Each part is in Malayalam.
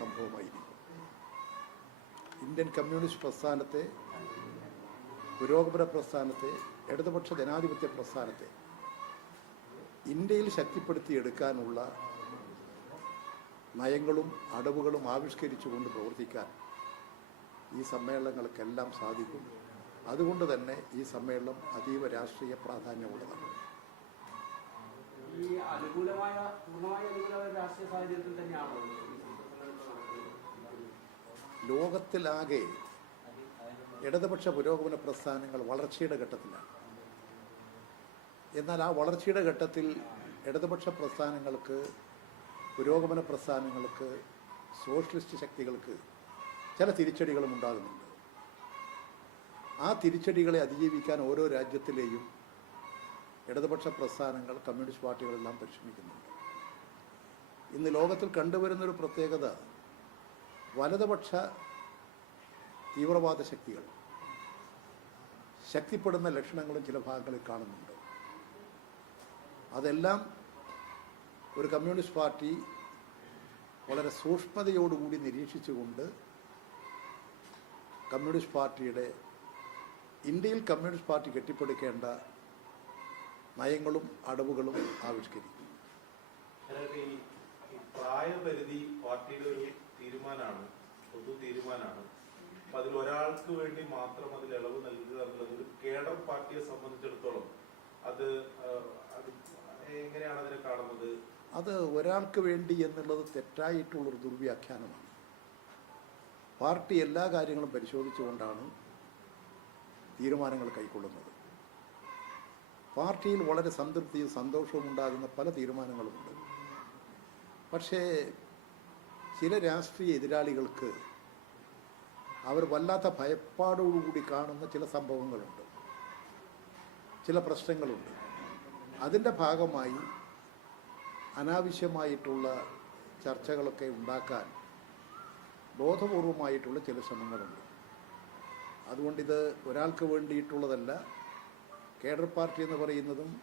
സംഭവമായിരിക്കും. ഇന്ത്യൻ കമ്മ്യൂണിസ്റ്റ് പ്രസ്ഥാനത്തെ പുരോഗമന പ്രസ്ഥാനത്തെ ഇടതുപക്ഷ ജനാധിപത്യ പ്രസ്ഥാനത്തെ ഇന്ത്യയിൽ ശക്തിപ്പെടുത്തിയെടുക്കാനുള്ള നയങ്ങളും അടവുകളും ആവിഷ്കരിച്ചുകൊണ്ട് പ്രവർത്തിക്കാൻ ഈ സമ്മേളനങ്ങൾക്കെല്ലാം സാധിക്കും. അതുകൊണ്ട് തന്നെ ഈ സമ്മേളനം അതീവ രാഷ്ട്രീയ പ്രാധാന്യമുള്ളതാണ്. ഈ അനുകൂലമായ പൂർണമായ അനുകൂലമായ രാഷ്ട്രീയ സാഹചര്യത്തിൽ തന്നെയാണോ? ലോകത്തിലാകെ ഇടതുപക്ഷ പുരോഗമന പ്രസ്ഥാനങ്ങൾ വളർച്ചയുടെ ഘട്ടത്തിലാണ്. എന്നാൽ ആ വളർച്ചയുടെ ഘട്ടത്തിൽ ഇടതുപക്ഷ പ്രസ്ഥാനങ്ങൾക്ക് പുരോഗമന പ്രസ്ഥാനങ്ങൾക്ക് സോഷ്യലിസ്റ്റ് ശക്തികൾക്ക് ചില തിരിച്ചടികളും ഉണ്ടാകുന്നുണ്ട്. ആ തിരിച്ചടികളെ അതിജീവിക്കാൻ ഓരോ രാജ്യത്തിലെയും ഇടതുപക്ഷ പ്രസ്ഥാനങ്ങൾ കമ്മ്യൂണിസ്റ്റ് പാർട്ടികളെല്ലാം പരിശ്രമിക്കുന്നുണ്ട്. ഇന്ന് ലോകത്തിൽ കണ്ടുവരുന്നൊരു പ്രത്യേകത വലതുപക്ഷ തീവ്രവാദ ശക്തികൾ ശക്തിപ്പെടുന്ന ലക്ഷണങ്ങളും ചില ഭാഗങ്ങളിൽ കാണുന്നുണ്ട്. അതെല്ലാം ഒരു കമ്മ്യൂണിസ്റ്റ് പാർട്ടി വളരെ സൂക്ഷ്മതയോടുകൂടി നിരീക്ഷിച്ചുകൊണ്ട് കമ്മ്യൂണിസ്റ്റ് പാർട്ടിയുടെ ഇന്ത്യയിൽ കമ്മ്യൂണിസ്റ്റ് പാർട്ടി കെട്ടിപ്പടുക്കേണ്ട നയങ്ങളും അടവുകളും ആവിഷ്കരിക്കും പ്രായപരിധി പാർട്ടിയുടെ ഒരു തീരുമാനമാണ് പൊതു തീരുമാനമാണ് അപ്പൊ അതിൽ ഒരാൾക്ക് വേണ്ടി മാത്രം അതിൽ ഇളവ് നൽകുക എന്നുള്ളത് ഒരു കേഡർ പാർട്ടിയെ സംബന്ധിച്ചിടത്തോളം അത് എങ്ങനെയാണ് അതിനെ കാണുന്നത്? അത് ഒരാൾക്ക് വേണ്ടി എന്നുള്ളത് തെറ്റായിട്ടുള്ളൊരു ദുർവ്യാഖ്യാനമാണ്. പാർട്ടി എല്ലാ കാര്യങ്ങളും പരിശോധിച്ചുകൊണ്ടാണ് തീരുമാനങ്ങൾ കൈക്കൊള്ളുന്നത്. പാർട്ടിയിൽ വളരെ സംതൃപ്തിയും സന്തോഷവും ഉണ്ടാകുന്ന പല തീരുമാനങ്ങളുമുണ്ട്. പക്ഷേ ചില രാഷ്ട്രീയ എതിരാളികൾക്ക് അവർ വല്ലാത്ത ഭയപ്പാടോടുകൂടി കാണുന്ന ചില സംഭവങ്ങളുണ്ട്. ചില പ്രശ്നങ്ങളുണ്ട്. അതിന്റെ ഭാഗമായി അനാവശ്യമായിട്ടുള്ള ചർച്ചകളൊക്കെ ഉണ്ടാക്കാൻ ബോധപൂർവമായിട്ടുള്ള ചില ശ്രമങ്ങളുണ്ട്. അതുകൊണ്ടിത് ഒരാൾക്ക് വേണ്ടിയിട്ടുള്ളതല്ല കേഡർ പാർട്ടി എന്ന് പറയുന്നതും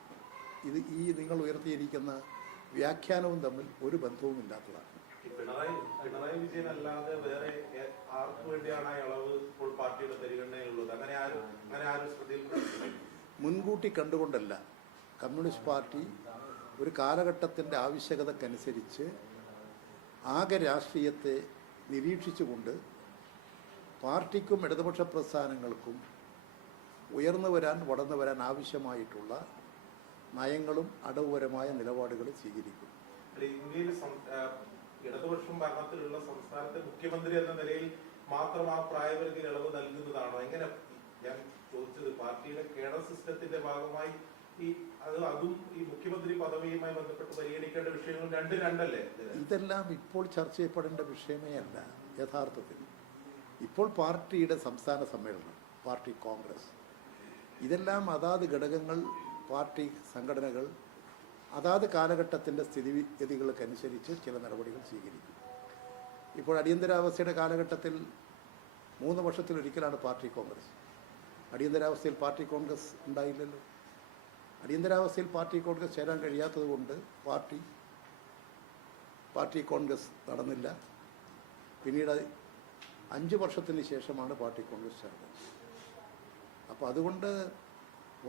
ഇത് ഈ നിങ്ങൾ ഉയർത്തിയിരിക്കുന്ന വ്യാഖ്യാനവും തമ്മിൽ ഒരു ബന്ധവുമില്ലാത്തതാണ്. പിണറായി പിണറായി വിജയൻ അല്ലാതെ വേറെ ആർക്ക് വേണ്ടിയാണ് ആ ഇളവ് ഇപ്പോൾ പാർട്ടിയുടെ പരിഗണനയുള്ളത് അങ്ങനെ ആരും അങ്ങനെ ആരും ശ്രദ്ധയിൽ മുൻകൂട്ടി കണ്ടുകൊണ്ടല്ല. കമ്മ്യൂണിസ്റ്റ് പാർട്ടി ഒരു കാലഘട്ടത്തിന്റെ ആവശ്യകതക്കനുസരിച്ച് ആകെ രാഷ്ട്രീയത്തെ നിരീക്ഷിച്ചുകൊണ്ട് പാർട്ടിക്കും ഇടതുപക്ഷ പ്രസ്ഥാനങ്ങൾക്കും ഉയർന്നു വരാൻ വളർന്നു വരാൻ ആവശ്യമായിട്ടുള്ള നയങ്ങളും അടവുപരമായ നിലപാടുകളും സ്വീകരിക്കും. ഇന്ത്യയിൽ ഇടതുപക്ഷം ഭരണത്തിലുള്ള സംസ്ഥാനത്തെ മുഖ്യമന്ത്രി എന്ന നിലയിൽ മാത്രം ആ പ്രായപരിധി ഇളവ് നൽകുന്നതാണോ? എങ്ങനെ ഞാൻ ചോദിച്ചത് പാർട്ടിയുടെ കേഡർ സിസ്റ്റത്തിന്റെ ഭാഗമായി ഈ അത് അതും ഈ മുഖ്യമന്ത്രി പദവിയുമായി ബന്ധപ്പെട്ട് പരിഗണിക്കേണ്ട വിഷയങ്ങൾ രണ്ട് രണ്ടല്ലേ? ഇത്? ഇതെല്ലാം ഇപ്പോൾ ചർച്ച ചെയ്യപ്പെടേണ്ട വിഷയമേ അല്ല യഥാർത്ഥത്തിൽ. ഇപ്പോൾ പാർട്ടിയുടെ സംസ്ഥാന സമ്മേളനം പാർട്ടി കോൺഗ്രസ്. ഇതെല്ലാം അതാത് ഘടകങ്ങൾ പാർട്ടി സംഘടനകൾ അതാത് കാലഘട്ടത്തിന്റെ സ്ഥിതിഗതികൾക്കനുസരിച്ച് ചില നടപടികൾ സ്വീകരിക്കും. ഇപ്പോൾ അടിയന്തരാവസ്ഥയുടെ കാലഘട്ടത്തിൽ മൂന്ന് വർഷത്തിലൊരിക്കലാണ് പാർട്ടി കോൺഗ്രസ്. അടിയന്തരാവസ്ഥയിൽ പാർട്ടി കോൺഗ്രസ് ഉണ്ടായില്ലല്ലോ. അടിയന്തരാവസ്ഥയിൽ പാർട്ടി കോൺഗ്രസ് ചേരാൻ കഴിയാത്തതുകൊണ്ട് പാർട്ടി പാർട്ടി കോൺഗ്രസ് നടന്നില്ല. പിന്നീട് അഞ്ച് വർഷത്തിന് ശേഷമാണ് പാർട്ടി കോൺഗ്രസ് ചേർന്നത്. അപ്പോൾ അതുകൊണ്ട്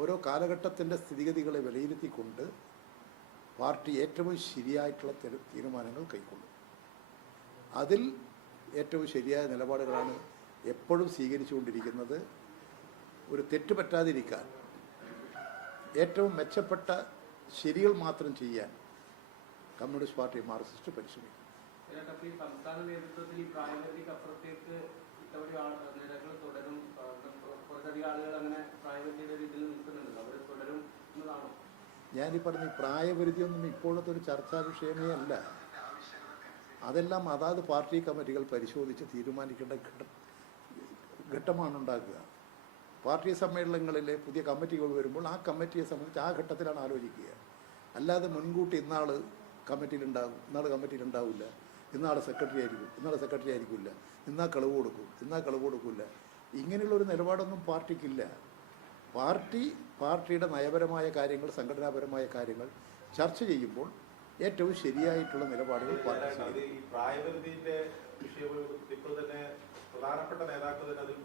ഓരോ കാലഘട്ടത്തിന്റെ സ്ഥിതിഗതികളെ വിലയിരുത്തിക്കൊണ്ട് പാർട്ടി ഏറ്റവും ശരിയായിട്ടുള്ള തെരു- തീരുമാനങ്ങൾ കൈക്കൊള്ളും. അതിൽ ഏറ്റവും ശരിയായ നിലപാടുകളാണ് എപ്പോഴും സ്വീകരിച്ചുകൊണ്ടിരിക്കുന്നത്. ഒരു തെറ്റ് പറ്റാതിരിക്കാൻ ഏറ്റവും മെച്ചപ്പെട്ട ശരികൾ മാത്രം ചെയ്യാൻ കമ്മ്യൂണിസ്റ്റ് പാർട്ടി മാർക്സിസ്റ്റ് പരിശ്രമിക്കും. തുടരും. അങ്ങനെ ഞാനീ പറഞ്ഞ പ്രായപരിധിയൊന്നും ഇപ്പോഴത്തെ ഒരു ചർച്ചാ വിഷയമേ അല്ല. അതെല്ലാം അതാത് പാർട്ടി കമ്മിറ്റികൾ പരിശോധിച്ച് തീരുമാനിക്കേണ്ട ഘട്ട ഘട്ടമാണ് ഉണ്ടാക്കുക. പാർട്ടി സമ്മേളനങ്ങളിലെ പുതിയ കമ്മിറ്റികൾ വരുമ്പോൾ ആ കമ്മിറ്റിയെ സംബന്ധിച്ച് ആ ഘട്ടത്തിലാണ് ആലോചിക്കുക. അല്ലാതെ മുൻകൂട്ടി ഇന്നാൾ കമ്മിറ്റിയിലുണ്ടാകും ഇന്നാൾ കമ്മിറ്റിയിലുണ്ടാവില്ല. ഇന്നാൾ സെക്രട്ടറി ആയിരിക്കും ഇന്നാൾ സെക്രട്ടറി ആയിരിക്കില്ല. ഇന്നാ കളവ് കൊടുക്കും ഇന്നാ കളവ് കൊടുക്കില്ല. ഇങ്ങനെയുള്ളൊരു നിലപാടൊന്നും പാർട്ടിക്കില്ല. പാർട്ടി പാർട്ടിയുടെ നയപരമായ കാര്യങ്ങൾ സംഘടനാപരമായ കാര്യങ്ങൾ ചർച്ച ചെയ്യുമ്പോൾ ഏറ്റവും ശരിയായിട്ടുള്ള നിലപാടുകൾ പ്രധാനപ്പെട്ട നേതാക്കൾ തന്നെ അതിൽ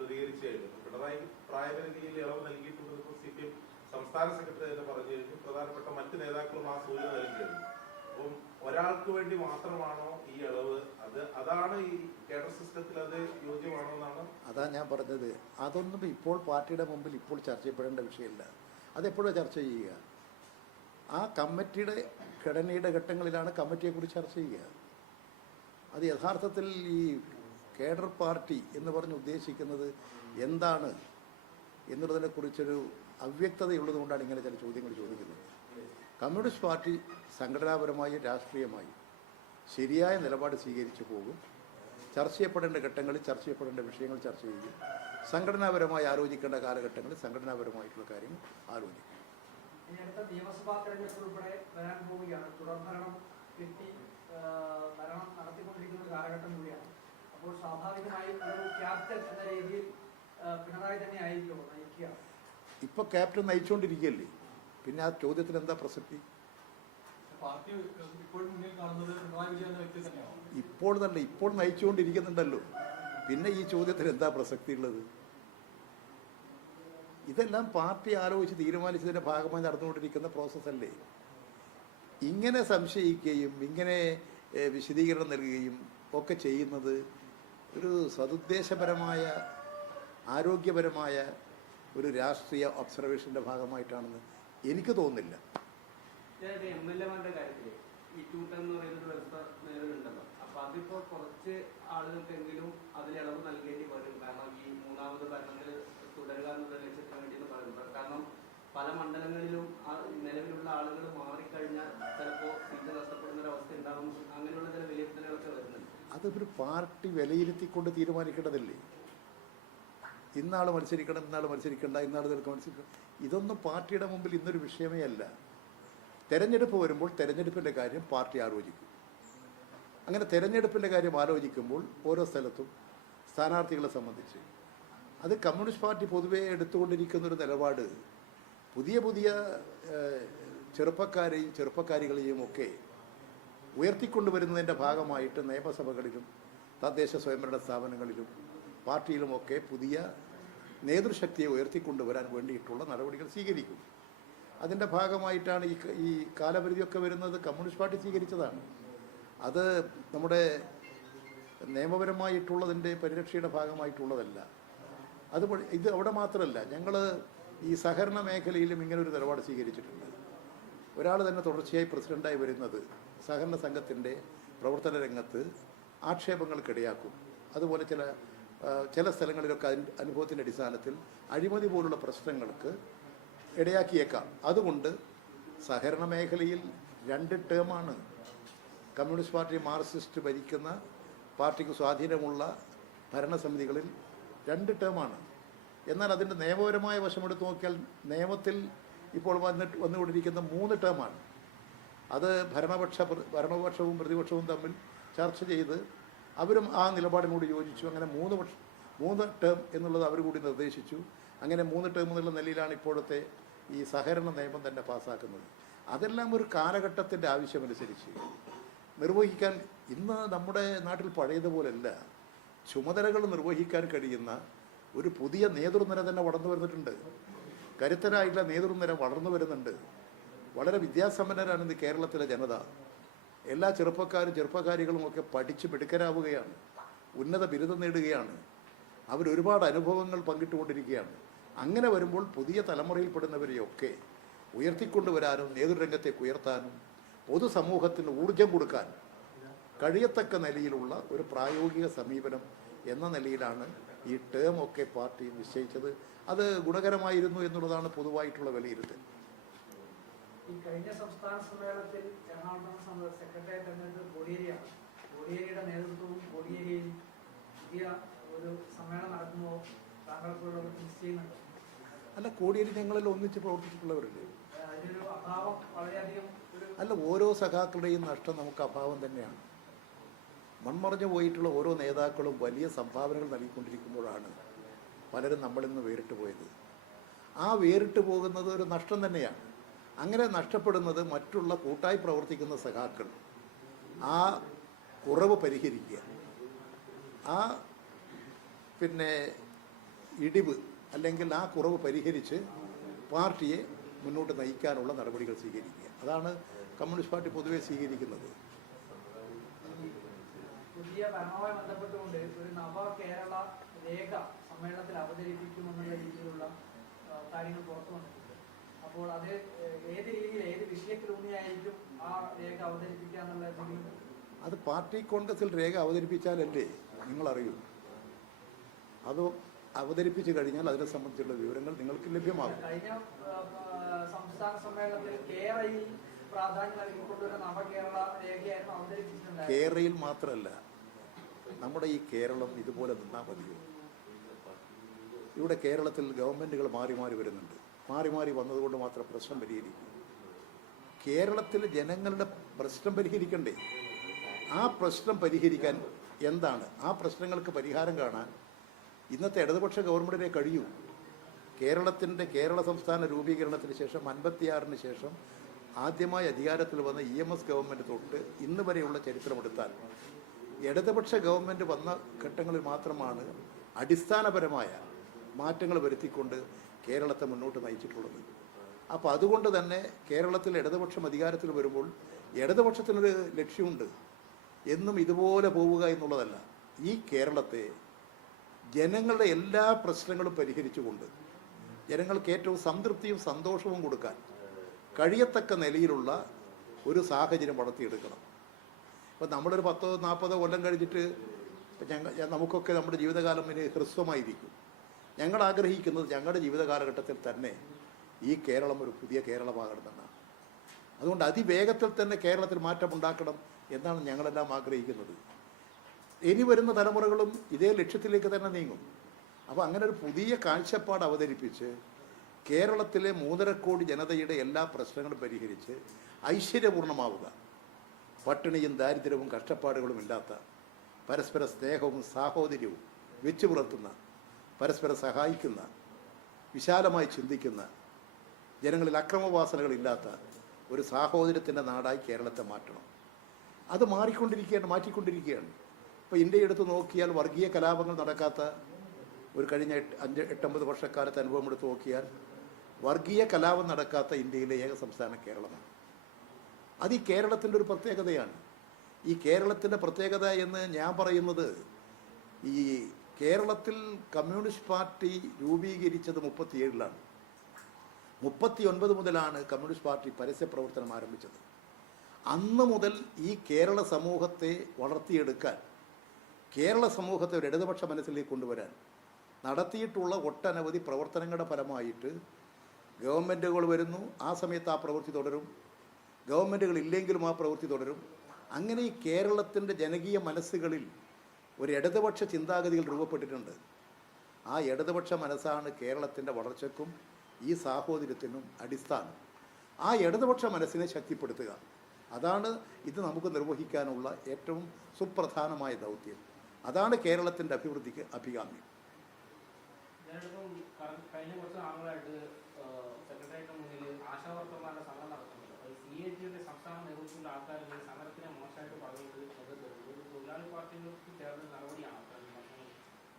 പിണറായി പ്രായപരിധിയിൽ ഇളവ് നൽകിയിട്ടുള്ളത് ഇപ്പോൾ സി പി എം സംസ്ഥാന സെക്രട്ടറി തന്നെ പറഞ്ഞു കഴിഞ്ഞു. പ്രധാനപ്പെട്ട മറ്റ് നേതാക്കളും ആ സൂചന നൽകി കഴിഞ്ഞു അപ്പം ഒരാൾക്ക് വേണ്ടി മാത്രമാണോ ഈ ഇളവ് അത് അതാണ് ഈ കേഡർ സിസ്റ്റത്തിൽ അത് യോജ്യമാണോ എന്നാണ് അതാ ഞാൻ പറഞ്ഞത്. അതൊന്നും ഇപ്പോൾ പാർട്ടിയുടെ മുമ്പിൽ ഇപ്പോൾ ചർച്ച ചെയ്യപ്പെടേണ്ട അത് അതെപ്പോഴും ചർച്ച ചെയ്യുക? ആ കമ്മിറ്റിയുടെ ഘടനയുടെ ഘട്ടങ്ങളിലാണ് കമ്മിറ്റിയെക്കുറിച്ച് ചർച്ച ചെയ്യുക. അത് യഥാർത്ഥത്തിൽ ഈ കേഡർ പാർട്ടി എന്ന് പറഞ്ഞ് ഉദ്ദേശിക്കുന്നത് എന്താണ് എന്നുള്ളതിനെക്കുറിച്ചൊരു അവ്യക്തതയുള്ളത് കൊണ്ടാണ് ഇങ്ങനെ ചില ചോദ്യങ്ങൾ ചോദിക്കുന്നത്. കമ്മ്യൂണിസ്റ്റ് പാർട്ടി സംഘടനാപരമായും രാഷ്ട്രീയമായും ശരിയായ നിലപാട് സ്വീകരിച്ചു പോകും. ചർച്ച ചെയ്യപ്പെടേണ്ട ഘട്ടങ്ങളിൽ ചർച്ച ചെയ്യപ്പെടേണ്ട വിഷയങ്ങൾ ചർച്ച ചെയ്യും. സംഘടനാപരമായി ആലോചിക്കേണ്ട കാലഘട്ടങ്ങളിൽ സംഘടനാപരമായിട്ടുള്ള കാര്യങ്ങൾ ആലോചിക്കും. ഇനി അടുത്ത നിയമസഭാ തെരഞ്ഞെടുപ്പ് ഉൾപ്പെടെ വരാൻ പോവുകയാണ്. തുടർഭരണം കിട്ടി ഭരണം നടത്തിക്കൊണ്ടിരിക്കുന്ന ഒരു കാലഘട്ടം കൂടിയാണ്. അപ്പോൾ സ്വാഭാവികമായും ഒരു ക്യാപ്റ്റൻ എന്ന രീതിയിൽ പിണറായി തന്നെ നയിക്കുക? ഇപ്പോൾ ക്യാപ്റ്റൻ നയിച്ചുകൊണ്ടിരിക്കുകയല്ലേ പിന്നെ ആ ചോദ്യത്തിന് എന്താ പ്രസക്തി? ഇപ്പോൾ തന്നെ ഇപ്പോൾ നയിച്ചുകൊണ്ടിരിക്കുന്നുണ്ടല്ലോ. പിന്നെ ഈ ചോദ്യത്തിന് എന്താ പ്രസക്തി ഉള്ളത്? ഇതെല്ലാം പാർട്ടി ആലോചിച്ച് തീരുമാനിച്ചതിന്റെ ഭാഗമായി നടന്നുകൊണ്ടിരിക്കുന്ന പ്രോസസ്സല്ലേ ഇങ്ങനെ സംശയിക്കുകയും ഇങ്ങനെ വിശദീകരണം നൽകുകയും ഒക്കെ ചെയ്യുന്നത് ഒരു സതുദ്ദേശപരമായ ആരോഗ്യപരമായ ഒരു രാഷ്ട്രീയ ഒബ്സർവേഷന്റെ ഭാഗമായിട്ടാണെന്ന് എനിക്ക് തോന്നുന്നില്ല. ഞാനിത് എം എൽ എമാരുടെ കാര്യത്തിൽ ഈ എന്ന് പറയുന്ന ഒരു വ്യവസ്ഥ നിലവിലുണ്ടല്ലോ. അപ്പൊ അതിപ്പോ കുറച്ച് ആളുകൾക്കെങ്കിലും അതിൽ ഇളവ് നൽകേണ്ടി വരും. കാരണം ഈ മൂന്നാമത് ഭരണത്തിൽ തുടരുക എന്നുള്ള ലക്ഷ്യത്തിന് വേണ്ടി പറയുന്നത്. കാരണം പല മണ്ഡലങ്ങളിലും ആ നിലവിലുള്ള ആളുകൾ മാറിക്കഴിഞ്ഞാൽ ചിലപ്പോൾ സീറ്റ് നഷ്ടപ്പെടുന്ന ഒരു അവസ്ഥ ഉണ്ടാകും. അങ്ങനെയുള്ള ചില വിലയിരുത്തലുകളൊക്കെ വരുന്നുണ്ട്. അതൊരു പാർട്ടി വിലയിരുത്തിക്കൊണ്ട് തീരുമാനിക്കേണ്ടതല്ലേ? ഇന്നാൾ മത്സരിക്കണം ഇന്നാൾ മത്സരിക്കണ്ട ഇന്നാൾ നിനക്ക് മത്സരിക്കണം. ഇതൊന്നും പാർട്ടിയുടെ മുമ്പിൽ ഇന്നൊരു വിഷയമേ അല്ല. തെരഞ്ഞെടുപ്പ് വരുമ്പോൾ തെരഞ്ഞെടുപ്പിന്റെ കാര്യം പാർട്ടി ആലോചിക്കും. അങ്ങനെ തെരഞ്ഞെടുപ്പിന്റെ കാര്യം ആലോചിക്കുമ്പോൾ ഓരോ സ്ഥലത്തും സ്ഥാനാർത്ഥികളെ സംബന്ധിച്ച്. അത് കമ്മ്യൂണിസ്റ്റ് പാർട്ടി പൊതുവെ എടുത്തുകൊണ്ടിരിക്കുന്ന ഒരു നിലപാട്. പുതിയ പുതിയ ചെറുപ്പക്കാരെയും ചെറുപ്പക്കാരികളെയും ഒക്കെ ഉയർത്തിക്കൊണ്ടുവരുന്നതിന്റെ ഭാഗമായിട്ട് നിയമസഭകളിലും തദ്ദേശ സ്വയംഭരണ സ്ഥാപനങ്ങളിലും പാർട്ടിയിലുമൊക്കെ പുതിയ നേതൃശക്തിയെ ഉയർത്തിക്കൊണ്ടുവരാൻ വേണ്ടിയിട്ടുള്ള നടപടികൾ സ്വീകരിക്കും. അതിന്റെ ഭാഗമായിട്ടാണ് ഈ ഈ കാലപരിധിയൊക്കെ വരുന്നത് കമ്മ്യൂണിസ്റ്റ് പാർട്ടി സ്വീകരിച്ചതാണ്. അത് നമ്മുടെ നിയമപരമായിട്ടുള്ളതിന്റെ പരിരക്ഷയുടെ ഭാഗമായിട്ടുള്ളതല്ല. അത് ഇത് അവിടെ മാത്രമല്ല ഞങ്ങൾ ഈ സഹകരണ മേഖലയിലും ഇങ്ങനെ ഒരു നിലപാട് സ്വീകരിച്ചിട്ടുണ്ട്. ഒരാൾ തന്നെ തുടർച്ചയായി പ്രസിഡന്റായി വരുന്നത് സഹകരണ സംഘത്തിന്റെ പ്രവർത്തന രംഗത്ത് ആക്ഷേപങ്ങൾക്കിടയാക്കും. അതുപോലെ ചില ചില സ്ഥലങ്ങളിലൊക്കെ അനുഭവത്തിന്റെ അടിസ്ഥാനത്തിൽ അഴിമതി പോലുള്ള പ്രശ്നങ്ങൾക്ക് ഇടയാക്കിയേക്കാം. അതുകൊണ്ട് സഹകരണ മേഖലയിൽ രണ്ട് ടേമാണ് കമ്മ്യൂണിസ്റ്റ് പാർട്ടി മാർക്സിസ്റ്റ് ഭരിക്കുന്ന പാർട്ടിക്ക് സ്വാധീനമുള്ള ഭരണസമിതികളിൽ രണ്ട് ടേമാണ്. എന്നാൽ അതിന്റെ നിയമപരമായ വശമെടുത്ത് നോക്കിയാൽ നിയമത്തിൽ ഇപ്പോൾ വന്നിട്ട് വന്നുകൊണ്ടിരിക്കുന്ന മൂന്ന് ടേമാണ്. അത് ഭരണപക്ഷ ഭരണപക്ഷവും പ്രതിപക്ഷവും തമ്മിൽ ചർച്ച ചെയ്ത് അവരും ആ നിലപാടിനോട് യോജിച്ചു. അങ്ങനെ മൂന്ന് മൂന്ന് ടേം എന്നുള്ളത് അവർ കൂടി നിർദ്ദേശിച്ചു. അങ്ങനെ മൂന്ന് ടേം എന്നുള്ള നിലയിലാണ് ഇപ്പോഴത്തെ ഈ സഹകരണ നിയമം തന്നെ പാസ്സാക്കുന്നത് അതെല്ലാം ഒരു കാലഘട്ടത്തിന്റെ ആവശ്യമനുസരിച്ച് നിർവഹിക്കാൻ ഇന്ന് നമ്മുടെ നാട്ടിൽ പഴയതുപോലല്ല. ചുമതലകൾ നിർവഹിക്കാൻ കഴിയുന്ന ഒരു പുതിയ നേതൃനിര തന്നെ വളർന്നു വരുന്നിട്ടുണ്ട്. കരുത്തരായിട്ടുള്ള നേതൃനിര വളർന്നു വരുന്നുണ്ട്. വളരെ വിദ്യാസമ്പന്നരാണ് ഇന്ന് കേരളത്തിലെ ജനത. എല്ലാ ചെറുപ്പക്കാരും ചെറുപ്പക്കാരികളും ഒക്കെ പഠിച്ച് മിടുക്കരാവുകയാണ്. ഉന്നത ബിരുദം നേടുകയാണ്. അവർ ഒരുപാട് അനുഭവങ്ങൾ പങ്കിട്ടുകൊണ്ടിരിക്കുകയാണ്. അങ്ങനെ വരുമ്പോൾ പുതിയ തലമുറയിൽപ്പെടുന്നവരെയൊക്കെ ഉയർത്തിക്കൊണ്ടുവരാനും നേതൃരംഗത്തേക്ക് ഉയർത്താനും പൊതുസമൂഹത്തിന് ഊർജം കൊടുക്കാൻ കഴിയത്തക്ക നിലയിലുള്ള ഒരു പ്രായോഗിക സമീപനം എന്ന നിലയിലാണ് ഈ ടേം ഒക്കെ പാർട്ടി നിശ്ചയിച്ചത്. അത് ഗുണകരമായിരുന്നു എന്നുള്ളതാണ് പൊതുവായിട്ടുള്ള വിലയിരുത്തൽ. ഈ കഴിഞ്ഞ സംസ്ഥാന സമ്മേളനത്തിൽ എറണാകുളം സമ- സെക്രട്ടറി തെരഞ്ഞെടുപ്പ് കോടിയേരിയാണ്. കോടിയേരിയുടെ നേതൃത്വവും കോടിയേരിയിൽ പുതിയ ഒരു സമ്മേളനം നടക്കുമ്പോൾ താങ്കൾക്കുള്ള നിശ്ചയുന്നുണ്ട് അല്ല കോടിയേരി ഞങ്ങളിൽ ഒന്നിച്ച് പ്രവർത്തിച്ചിട്ടുള്ളവരല്ലേ? അല്ല ഓരോ സഖാക്കളുടെയും നഷ്ടം നമുക്ക് അഭാവം തന്നെയാണ്. മൺമറഞ്ഞു പോയിട്ടുള്ള ഓരോ നേതാക്കളും വലിയ സംഭാവനകൾ നൽകിക്കൊണ്ടിരിക്കുമ്പോഴാണ് പലരും നമ്മളിൽ നിന്ന് വേറിട്ട് പോയത്. ആ വേറിട്ട് പോകുന്നത് ഒരു നഷ്ടം തന്നെയാണ്. അങ്ങനെ നഷ്ടപ്പെടുന്നത് മറ്റുള്ള കൂട്ടായി പ്രവർത്തിക്കുന്ന സഖാക്കൾ. ആ കുറവ് പരിഹരിക്കുക. ആ പിന്നെ ഇടിവ് അല്ലെങ്കിൽ ആ കുറവ് പരിഹരിച്ച് പാർട്ടിയെ മുന്നോട്ട് നയിക്കാനുള്ള നടപടികൾ സ്വീകരിക്കുക. അതാണ് കമ്മ്യൂണിസ്റ്റ് പാർട്ടി പൊതുവെ സ്വീകരിക്കുന്നത്. പുതിയ ഒരു നവ കേരള രേഖ സമ്മേളനത്തിൽ അവതരിപ്പിക്കുമെന്നുള്ള രീതിയിലുള്ള കാര്യങ്ങൾ പുറത്തു വന്നിട്ടുണ്ട് അപ്പോൾ അത് ഏത് രീതിയിൽ ഏത് വിഷയത്തിലൂന്നിയായിരിക്കും ആ രേഖ അവതരിപ്പിക്കുക എന്നുള്ള അത് പാർട്ടി കോൺഗ്രസിൽ രേഖ അവതരിപ്പിച്ചാലല്ലേ നിങ്ങൾ നിങ്ങളറിയൂ. അത് അവതരിപ്പിച്ചു കഴിഞ്ഞാൽ അതിനെ സംബന്ധിച്ചുള്ള വിവരങ്ങൾ നിങ്ങൾക്ക് ലഭ്യമാകും. കഴിഞ്ഞ സംസ്ഥാന സമ്മേളനത്തിൽ കേരളയിൽ പ്രാധാന്യം നൽകിക്കൊണ്ടൊരു നവകേരള രേഖയായിരുന്നു അവതരിപ്പിച്ചിട്ടുണ്ട് കേരളയിൽ മാത്രമല്ല നമ്മുടെ ഈ കേരളം ഇതുപോലെ നിന്നാൽ മതിയോ? ഇവിടെ കേരളത്തിൽ ഗവൺമെന്റുകൾ മാറി മാറി വരുന്നുണ്ട്. മാറി മാറി വന്നതുകൊണ്ട് മാത്രം പ്രശ്നം പരിഹരിക്കും. കേരളത്തിലെ ജനങ്ങളുടെ പ്രശ്നം പരിഹരിക്കണ്ടേ? ആ പ്രശ്നം പരിഹരിക്കാൻ എന്താണ്? ആ പ്രശ്നങ്ങൾക്ക് പരിഹാരം കാണാൻ ഇന്നത്തെ ഇടതുപക്ഷ ഗവൺമെന്റിനെ കഴിയൂ. കേരളത്തിന്റെ കേരള സംസ്ഥാന രൂപീകരണത്തിന് ശേഷം അൻപത്തിയാറിന് ശേഷം ആദ്യമായി അധികാരത്തിൽ വന്ന ഇ എം എസ് ഗവൺമെന്റ് തൊട്ട് ഇന്ന് വരെയുള്ള ചരിത്രമെടുത്താൽ ഇടതുപക്ഷ ഗവൺമെന്റ് വന്ന ഘട്ടങ്ങളിൽ മാത്രമാണ് അടിസ്ഥാനപരമായ മാറ്റങ്ങൾ വരുത്തിക്കൊണ്ട് കേരളത്തെ മുന്നോട്ട് നയിച്ചിട്ടുള്ളത്. അപ്പോൾ അതുകൊണ്ട് തന്നെ കേരളത്തിൽ ഇടതുപക്ഷം അധികാരത്തിൽ വരുമ്പോൾ ഇടതുപക്ഷത്തിനൊരു ലക്ഷ്യമുണ്ട്. എന്നും ഇതുപോലെ പോവുക എന്നുള്ളതല്ല. ഈ കേരളത്തെ ജനങ്ങളുടെ എല്ലാ പ്രശ്നങ്ങളും പരിഹരിച്ചുകൊണ്ട് ജനങ്ങൾക്ക് ഏറ്റവും സംതൃപ്തിയും സന്തോഷവും കൊടുക്കാൻ കഴിയത്തക്ക നിലയിലുള്ള ഒരു സാഹചര്യം വളർത്തിയെടുക്കണം. ഇപ്പം നമ്മളൊരു പത്തോ നാൽപ്പതോ കൊല്ലം കഴിഞ്ഞിട്ട് ഞങ്ങൾ നമുക്കൊക്കെ നമ്മുടെ ജീവിതകാലം ഇനി ഹ്രസ്വമായിരിക്കും. ഞങ്ങൾ ആഗ്രഹിക്കുന്നത് ഞങ്ങളുടെ ജീവിത കാലഘട്ടത്തിൽ തന്നെ ഈ കേരളം ഒരു പുതിയ കേരളമാകണമെന്നാണ്. അതുകൊണ്ട് അതിവേഗത്തിൽ തന്നെ കേരളത്തിൽ മാറ്റമുണ്ടാക്കണം എന്നാണ് ഞങ്ങളെല്ലാം ആഗ്രഹിക്കുന്നത്. ഇനി വരുന്ന തലമുറകളും ഇതേ ലക്ഷ്യത്തിലേക്ക് തന്നെ നീങ്ങും. അപ്പോൾ അങ്ങനെ ഒരു പുതിയ കാഴ്ചപ്പാട് അവതരിപ്പിച്ച് കേരളത്തിലെ മൂന്നര കോടി ജനതയുടെ എല്ലാ പ്രശ്നങ്ങളും പരിഹരിച്ച് ഐശ്വര്യപൂർണമാവുക പട്ടിണിയും ദാരിദ്ര്യവും കഷ്ടപ്പാടുകളും ഇല്ലാത്ത പരസ്പര സ്നേഹവും സാഹോദര്യവും വെച്ചു പുലർത്തുന്ന പരസ്പരം സഹായിക്കുന്ന വിശാലമായി ചിന്തിക്കുന്ന ജനങ്ങളിൽ അക്രമവാസനകളില്ലാത്ത ഒരു സാഹോദര്യത്തിന്റെ നാടായി കേരളത്തെ മാറ്റണം. അത് മാറിക്കൊണ്ടിരിക്കുകയാണ് മാറ്റിക്കൊണ്ടിരിക്കുകയാണ്. ഇപ്പോൾ ഇന്ത്യ എടുത്ത് നോക്കിയാൽ വർഗീയ കലാപങ്ങൾ നടക്കാത്ത ഒരു കഴിഞ്ഞ അഞ്ച് എട്ടൊമ്പത് വർഷക്കാലത്തെ അനുഭവം എടുത്ത് നോക്കിയാൽ വർഗീയ കലാപം നടക്കാത്ത ഇന്ത്യയിലെ ഏക സംസ്ഥാനം കേരളമാണ്. അത് ഈ കേരളത്തിന്റെ ഒരു പ്രത്യേകതയാണ്. ഈ കേരളത്തിന്റെ പ്രത്യേകത എന്ന് ഞാൻ പറയുന്നത് ഈ കേരളത്തിൽ കമ്മ്യൂണിസ്റ്റ് പാർട്ടി രൂപീകരിച്ചത് മുപ്പത്തിയേഴിലാണ്. മുപ്പത്തി ഒൻപത് മുതലാണ് കമ്മ്യൂണിസ്റ്റ് പാർട്ടി പരസ്യ പ്രവർത്തനം ആരംഭിച്ചത്. അന്ന് മുതൽ ഈ കേരള സമൂഹത്തെ വളർത്തിയെടുക്കാൻ കേരള സമൂഹത്തെ ഒരു ഇടതുപക്ഷ മനസ്സിലേക്ക് കൊണ്ടുവരാൻ നടത്തിയിട്ടുള്ള ഒട്ടനവധി പ്രവർത്തനങ്ങളുടെ ഫലമായിട്ട് ഗവൺമെന്റുകൾ വരുന്നു ആ സമയത്ത് ആ പ്രവൃത്തി തുടരും. ഗവൺമെന്റുകൾ ഇല്ലെങ്കിലും ആ പ്രവൃത്തി തുടരും. അങ്ങനെ ഈ കേരളത്തിന്റെ ജനകീയ മനസ്സുകളിൽ ഒരു ഇടതുപക്ഷ ചിന്താഗതിയിൽ രൂപപ്പെട്ടിട്ടുണ്ട്. ആ ഇടതുപക്ഷ മനസ്സാണ് കേരളത്തിന്റെ വളർച്ചയ്ക്കും ഈ സാഹോദര്യത്തിനും അടിസ്ഥാനം. ആ ഇടതുപക്ഷ മനസ്സിനെ ശക്തിപ്പെടുത്തുക. അതാണ് ഇത് നമുക്ക് നിർവഹിക്കാനുള്ള ഏറ്റവും സുപ്രധാനമായ ദൗത്യം. അതാണ് കേരളത്തിന്റെ അഭിവൃദ്ധിക്ക് അഭികാമ്യം. കഴിഞ്ഞ കുറച്ച് നാളുകളായിട്ട് സെക്രട്ടറിയേറ്റിന് മുന്നിൽ ആശാവർക്കർമാരുടെ സമരം നടത്തുന്നുണ്ട് അപ്പോൾ സി എ സംസ്ഥാന നേതൃത്വത്തിലുള്ള ആൾക്കാർ സമരത്തിനെ മോശമായിട്ട് പറയുന്നത്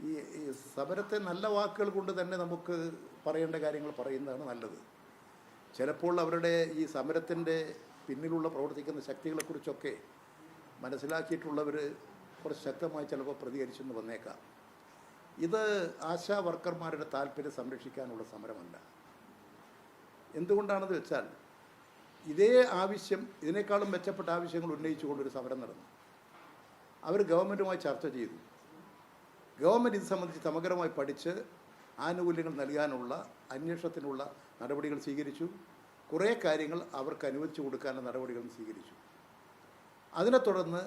ഈ ഈ സമരത്തെ നല്ല വാക്കുകൾ കൊണ്ട് തന്നെ നമുക്ക് പറയേണ്ട കാര്യങ്ങൾ പറയുന്നതാണ് നല്ലത്. ചിലപ്പോൾ അവരുടെ ഈ സമരത്തിന്റെ പിന്നിലുള്ള പ്രവർത്തിക്കുന്ന ശക്തികളെക്കുറിച്ചൊക്കെ മനസ്സിലാക്കിയിട്ടുള്ളവർ കുറച്ച് ശക്തമായി ചിലപ്പോൾ പ്രതികരിച്ചെന്ന് വന്നേക്കാം. ഇത് ആശാ വർക്കർമാരുടെ താല്പര്യം സംരക്ഷിക്കാനുള്ള സമരമല്ല. എന്തുകൊണ്ടാണെന്ന് വെച്ചാൽ ഇതേ ആവശ്യം ഇതിനേക്കാളും മെച്ചപ്പെട്ട ആവശ്യങ്ങൾ ഉന്നയിച്ചുകൊണ്ടൊരു സമരം നടന്നു. അവർ ഗവൺമെന്റുമായി ചർച്ച ചെയ്തു. ഗവൺമെന്റ് ഇത് സംബന്ധിച്ച് സമഗ്രമായി പഠിച്ച് ആനുകൂല്യങ്ങൾ നൽകാനുള്ള അന്വേഷണത്തിനുള്ള നടപടികൾ സ്വീകരിച്ചു. കുറേ കാര്യങ്ങൾ അവർക്ക് അനുവദിച്ചു കൊടുക്കാനുള്ള നടപടികളും സ്വീകരിച്ചു. അതിനെ തുടർന്ന്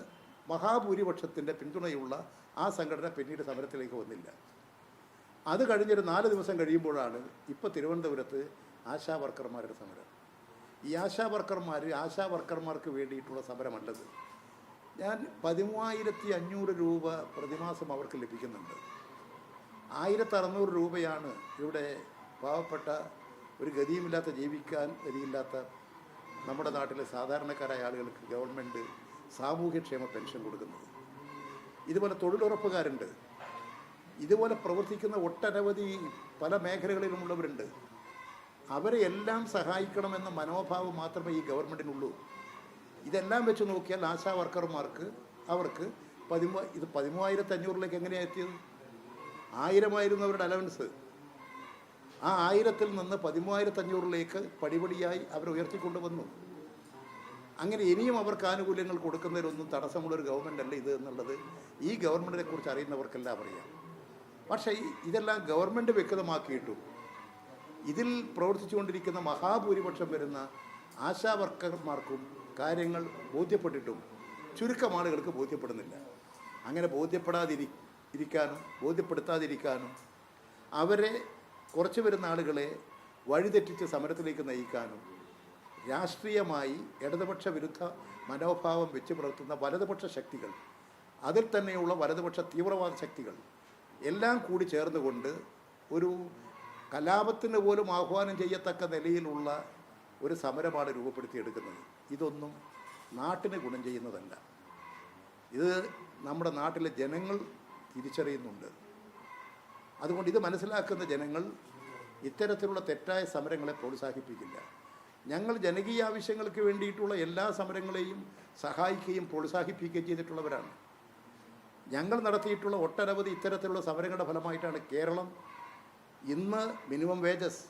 മഹാഭൂരിപക്ഷത്തിന്റെ പിന്തുണയുള്ള ആ സംഘടന പിന്നീട് സമരത്തിലേക്ക് വന്നില്ല. അത് കഴിഞ്ഞൊരു നാല് ദിവസം കഴിയുമ്പോഴാണ് ഇപ്പോൾ തിരുവനന്തപുരത്ത് ആശാ വർക്കർമാരുടെ സമരം. ഈ ആശാ വർക്കർമാർ ആശാ വർക്കർമാർക്ക് വേണ്ടിയിട്ടുള്ള സമരമല്ലത് ഞാൻ പതിമൂവായിരത്തി അഞ്ഞൂറ് രൂപ പ്രതിമാസം അവർക്ക് ലഭിക്കുന്നുണ്ട്. ആയിരത്തി അറുന്നൂറ് രൂപയാണ് ഇവിടെ പാവപ്പെട്ട ഒരു ഗതിയുമില്ലാത്ത ജീവിക്കാൻ ഗതിയില്ലാത്ത നമ്മുടെ നാട്ടിലെ സാധാരണക്കാരായ ആളുകൾക്ക് ഗവൺമെന്റ് സാമൂഹ്യക്ഷേമ പെൻഷൻ കൊടുക്കുന്നത്. ഇതുപോലെ തൊഴിലുറപ്പുകാരുണ്ട്. ഇതുപോലെ പ്രവർത്തിക്കുന്ന ഒട്ടനവധി പല മേഖലകളിലുമുള്ളവരുണ്ട്. അവരെ എല്ലാം സഹായിക്കണമെന്ന മനോഭാവം മാത്രമേ ഈ ഗവൺമെന്റിനുള്ളൂ. ഇതെല്ലാം വെച്ച് നോക്കിയാൽ ആശാ വർക്കർമാർക്ക് അവർക്ക് പതിമൂ ഇത് പതിമൂവായിരത്തി അഞ്ഞൂറിലേക്ക് എങ്ങനെയാണ് എത്തിയത്? ആയിരമായിരുന്നു അവരുടെ അലവൻസ്. ആ ആയിരത്തിൽ നിന്ന് പതിമൂവായിരത്തി അഞ്ഞൂറിലേക്ക് പടിപടിയായി അവർ ഉയർത്തിക്കൊണ്ടുവന്നു. അങ്ങനെ ഇനിയും അവർക്ക് ആനുകൂല്യങ്ങൾ കൊടുക്കുന്നതിലൊന്നും തടസ്സമുള്ളൊരു ഗവൺമെന്റ് അല്ല ഇത് എന്നുള്ളത് ഈ ഗവൺമെന്റിനെ കുറിച്ച് അറിയുന്നവർക്കെല്ലാം അറിയാം. പക്ഷേ ഇതെല്ലാം ഗവൺമെന്റ് വ്യക്തമാക്കിയിട്ടും. ഇതിൽ പ്രവർത്തിച്ചുകൊണ്ടിരിക്കുന്ന മഹാഭൂരിപക്ഷം വരുന്ന ആശാ വർക്കർമാർക്കും കാര്യങ്ങൾ ബോധ്യപ്പെട്ടിട്ടും ചുരുക്കം ആളുകൾക്ക് ബോധ്യപ്പെടുന്നില്ല. അങ്ങനെ ബോധ്യപ്പെടാതിരി ഇരിക്കാനും ബോധ്യപ്പെടുത്താതിരിക്കാനും അവരെ കുറച്ച് വരുന്ന ആളുകളെ വഴിതെറ്റിച്ച് സമരത്തിലേക്ക് നയിക്കാനും രാഷ്ട്രീയമായി ഇടതുപക്ഷ വിരുദ്ധ മനോഭാവം വെച്ച് പുലർത്തുന്ന വലതുപക്ഷ ശക്തികൾ അതിൽ തന്നെയുള്ള വലതുപക്ഷ തീവ്രവാദ ശക്തികൾ എല്ലാം കൂടി ചേർന്നുകൊണ്ട് ഒരു കലാപത്തിന് പോലും ആഹ്വാനം ചെയ്യത്തക്ക നിലയിലുള്ള ഒരു സമരമാണ് രൂപപ്പെടുത്തിയെടുക്കുന്നത്. ഇതൊന്നും നാട്ടിന് ഗുണം ചെയ്യുന്നതല്ല. ഇത് നമ്മുടെ നാട്ടിലെ ജനങ്ങൾ തിരിച്ചറിയുന്നുണ്ട്. അതുകൊണ്ട് ഇത് മനസ്സിലാക്കുന്ന ജനങ്ങൾ ഇത്തരത്തിലുള്ള തെറ്റായ സമരങ്ങളെ പ്രോത്സാഹിപ്പിക്കില്ല. ഞങ്ങൾ ജനകീയ ആവശ്യങ്ങൾക്ക് വേണ്ടിയിട്ടുള്ള എല്ലാ സമരങ്ങളെയും സഹായിക്കുകയും പ്രോത്സാഹിപ്പിക്കുകയും ചെയ്തിട്ടുള്ളവരാണ്. ഞങ്ങൾ നടത്തിയിട്ടുള്ള ഒട്ടനവധി ഇത്തരത്തിലുള്ള സമരങ്ങളുടെ ഫലമായിട്ടാണ് കേരളം ഇന്ന് മിനിമം വേജസ്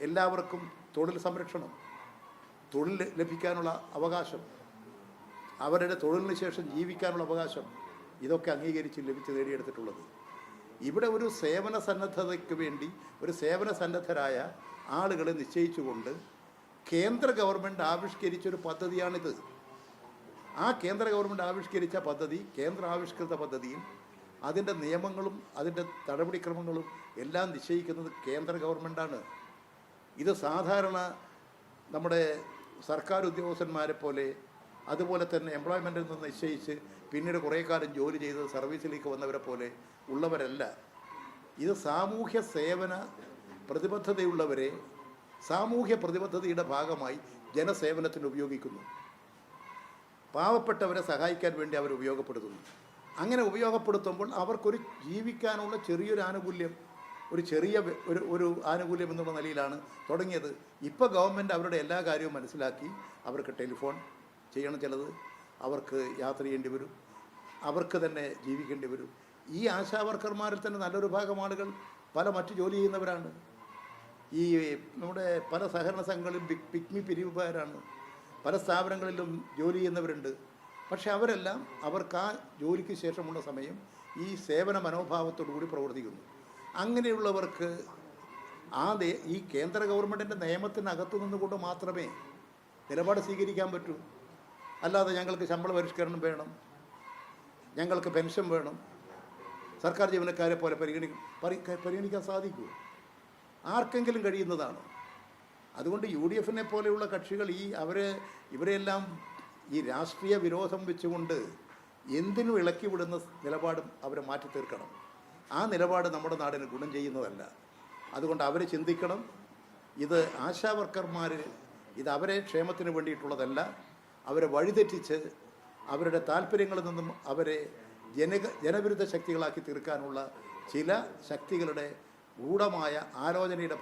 എല്ലാവർക്കും തൊഴിൽ സംരക്ഷണം തൊഴിൽ ലഭിക്കാനുള്ള അവകാശം അവരുടെ തൊഴിലിന് ശേഷം ജീവിക്കാനുള്ള അവകാശം ഇതൊക്കെ അംഗീകരിച്ച് ലഭിച്ച് നേടിയെടുത്തിട്ടുള്ളത്. ഇവിടെ ഒരു സേവന സന്നദ്ധതയ്ക്ക് വേണ്ടി ഒരു സേവന സന്നദ്ധരായ ആളുകളെ നിശ്ചയിച്ചുകൊണ്ട് കേന്ദ്ര ഗവൺമെന്റ് ആവിഷ്കരിച്ചൊരു പദ്ധതിയാണിത്. ആ കേന്ദ്ര ഗവൺമെന്റ് ആവിഷ്കരിച്ച പദ്ധതി കേന്ദ്ര ആവിഷ്കൃത പദ്ധതിയിൽ അതിന്റെ നിയമങ്ങളും അതിന്റെ നടപടിക്രമങ്ങളും എല്ലാം നിശ്ചയിക്കുന്നത് കേന്ദ്ര ഗവൺമെന്റാണ് ഇത് സാധാരണ നമ്മുടെ സർക്കാർ ഉദ്യോഗസ്ഥന്മാരെ പോലെ അതുപോലെ തന്നെ എംപ്ലോയ്മെന്റിൽ നിന്ന് നിശ്ചയിച്ച് പിന്നീട് കുറേ കാലം ജോലി ചെയ്ത് സർവീസിലേക്ക് വന്നവരെ പോലെ ഉള്ളവരല്ല. ഇത് സാമൂഹ്യ സേവന പ്രതിബദ്ധതയുള്ളവരെ സാമൂഹ്യ പ്രതിബദ്ധതയുടെ ഭാഗമായി ജനസേവനത്തിന് ഉപയോഗിക്കുന്നു. പാവപ്പെട്ടവരെ സഹായിക്കാൻ വേണ്ടി അവർ ഉപയോഗപ്പെടുത്തുന്നു. അങ്ങനെ ഉപയോഗപ്പെടുത്തുമ്പോൾ അവർക്കൊരു ജീവിക്കാനുള്ള ചെറിയൊരു ആനുകൂല്യം ഒരു ചെറിയ ഒരു ഒരു ആനുകൂല്യം എന്നുള്ള നിലയിലാണ് തുടങ്ങിയത്. ഇപ്പോൾ ഗവൺമെന്റ് അവരുടെ എല്ലാ കാര്യവും മനസ്സിലാക്കി. അവർക്ക് ടെലിഫോൺ ചെയ്യണം ചിലത്. അവർക്ക് യാത്ര ചെയ്യേണ്ടി വരും. അവർക്ക് തന്നെ ജീവിക്കേണ്ടി വരും. ഈ ആശാവർക്കർമാരിൽ തന്നെ നല്ലൊരു ഭാഗം ആളുകൾ പല മറ്റു ജോലി ചെയ്യുന്നവരാണ്. ഈ നമ്മുടെ പല സഹകരണ സംഘങ്ങളിലും പിക് പിക്മി പിരിവുകാരാണ്. പല സ്ഥാപനങ്ങളിലും ജോലി ചെയ്യുന്നവരുണ്ട്. പക്ഷെ അവരെല്ലാം അവർക്ക് ആ ജോലിക്ക് ശേഷമുള്ള സമയം ഈ സേവന മനോഭാവത്തോടു കൂടി പ്രവർത്തിക്കുന്നു. അങ്ങനെയുള്ളവർക്ക് ആ ഈ കേന്ദ്ര ഗവൺമെന്റിന്റെ നിയമത്തിനകത്തു നിന്നുകൊണ്ട് മാത്രമേ നിലപാട് സ്വീകരിക്കാൻ പറ്റൂ. അല്ലാതെ ഞങ്ങൾക്ക് ശമ്പള പരിഷ്കരണം വേണം. ഞങ്ങൾക്ക് പെൻഷൻ വേണം. സർക്കാർ ജീവനക്കാരെ പോലെ പരിഗണി പരി- പരിഗണിക്കാൻ സാധിക്കൂ ആർക്കെങ്കിലും കഴിയുന്നതാണ്. അതുകൊണ്ട് യു ഡി എഫിനെ പോലെയുള്ള കക്ഷികൾ ഈ അവരെ ഇവരെയെല്ലാം ഈ രാഷ്ട്രീയ വിരോധം വെച്ചുകൊണ്ട് എന്തിനും ഇളക്കി വിടുന്ന നിലപാടും അവരെ മാറ്റി തീർക്കണം ആ നിലപാട് നമ്മുടെ നാടിന് ഗുണം ചെയ്യുന്നതല്ല. അതുകൊണ്ട് അവർ ചിന്തിക്കണം. ഇത് ആശാവർക്കർമാർ ഇത് അവരെ ക്ഷേമത്തിന് വേണ്ടിയിട്ടുള്ളതല്ല. അവരെ വഴിതെറ്റിച്ച് അവരുടെ താല്പര്യങ്ങളിൽ നിന്നും അവരെ ജന ജനവിരുദ്ധ ശക്തികളാക്കി തീർക്കാനുള്ള ചില ശക്തികളുടെ ഗൂഢമായ ആലോചനയുടെ